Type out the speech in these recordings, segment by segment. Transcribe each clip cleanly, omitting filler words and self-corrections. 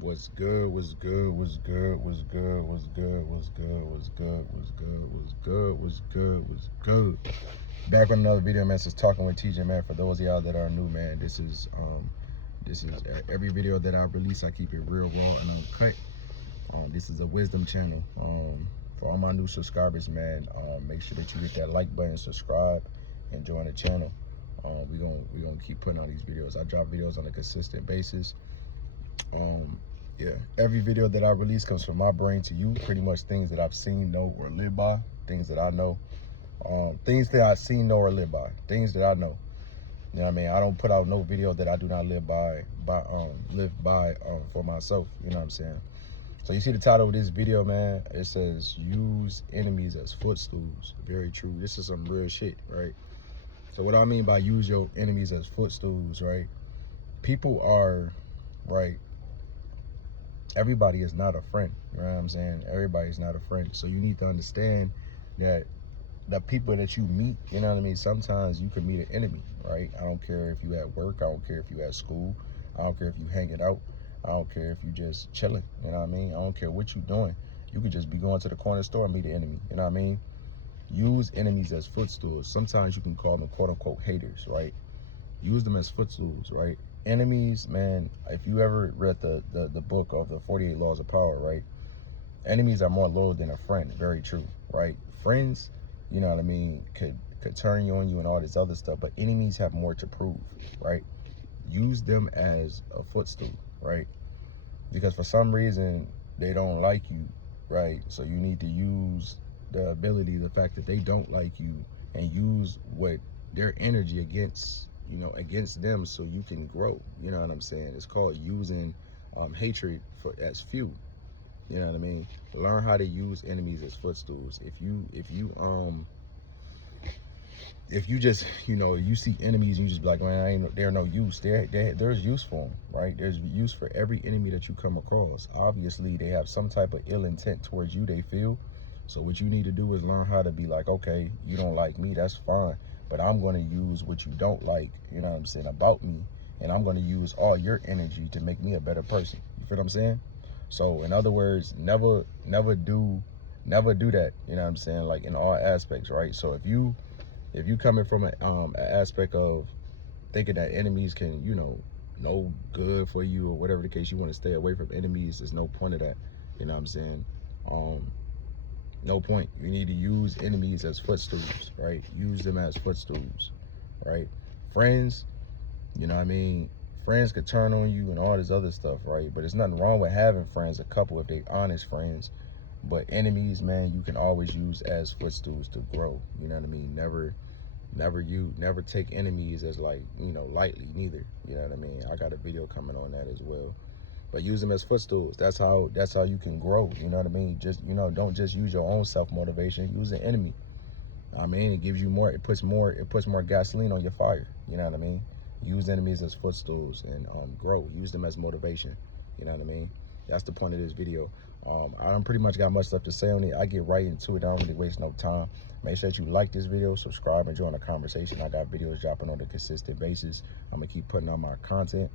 What's good, what's good, what's good, what's good, what's good, what's good, what's good, what's good, what's good, what's good, what's good. Back with another video, man. This is Talking with TJ, man. For those of y'all that are new, man, this is every video that I release, I keep it real raw and uncut. This is a wisdom channel. For all my new subscribers, man, make sure that you hit that like button, subscribe, and join the channel. We gonna keep putting out these videos. I drop videos on a consistent basis. Yeah, every video that I release comes from my brain to you. Pretty much things that I've seen, know, or live by. Things that I know. Things that I've seen, know, or live by. Things that I know. You know what I mean? I don't put out no video that I do not live by for myself. You know what I'm saying? So you see the title of this video, man. It says, use enemies as footstools. Very true. This is some real shit, right? So what I mean by use your enemies as footstools, right? People are, right? Everybody is not a friend. You know what I'm saying? Everybody is not a friend. So you need to understand that the people that you meet, you know what I mean? Sometimes you can meet an enemy, right? I don't care if you at work. I don't care if you at school. I don't care if you hanging out. I don't care if you just chilling. You know what I mean? I don't care what you doing. You could just be going to the corner store and meet an enemy. You know what I mean? Use enemies as footstools. Sometimes you can call them quote unquote haters, right? Use them as footstools, right? Enemies, man, if you ever read the book of the 48 Laws of Power, right? Enemies are more loyal than a friend. Very true, right? Friends, you know what I mean, could turn on you and all this other stuff, but enemies have more to prove, right? Use them as a footstool, right? Because for some reason they don't like you, right? So you need to use the ability, the fact that they don't like you, and use what their energy against, you know, against them, so you can grow. You know what I'm saying? It's called using hatred as fuel. You know what I mean? Learn how to use enemies as footstools. If you just, you know, you see enemies and you just be like, man, they're no use. There's use for them, right? There's use for every enemy that you come across. Obviously, they have some type of ill intent towards you, they feel. So what you need to do is learn how to be like, okay, you don't like me, that's fine. But I'm going to use what you don't like, you know what I'm saying, about me. And I'm going to use all your energy to make me a better person. You feel what I'm saying? So in other words, never do that. You know what I'm saying? Like in all aspects, right? So if you coming from an aspect of thinking that enemies can, you know good for you or whatever the case, you want to stay away from enemies, there's no point of that. You know what I'm saying? No point. You need to use enemies as footstools, right? Use them as footstools, right? Friends, you know what I mean? Friends could turn on you and all this other stuff, right? But there's nothing wrong with having friends, a couple, if they honest friends. But enemies, man, you can always use as footstools to grow. You know what I mean? Never take enemies as, like, you know, lightly neither. You know what I mean? I got a video coming on that as well. But use them as footstools. That's how you can grow. You know what I mean? Just, you know, don't just use your own self-motivation. Use an enemy. I mean, it gives you more, it puts more gasoline on your fire. You know what I mean? Use enemies as footstools and grow. Use them as motivation. You know what I mean? That's the point of this video. I don't pretty much got much left to say on it. I get right into it. I don't really waste no time. Make sure that you like this video, subscribe, and join the conversation. I got videos dropping on a consistent basis. I'm going to keep putting out my content.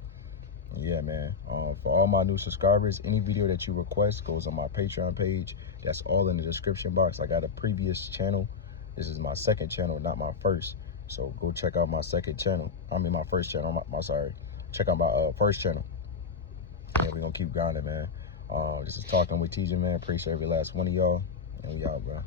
Yeah, man. For all my new subscribers, any video that you request goes on my Patreon page. That's all in the description box. I got a previous channel. This is my second channel, not my first. So go check out my second channel. I mean, my first channel. Sorry. Check out my first channel. Yeah, we're going to keep grinding, man. This is Talking with TJ, man. Appreciate every last one of y'all. And we out, bro.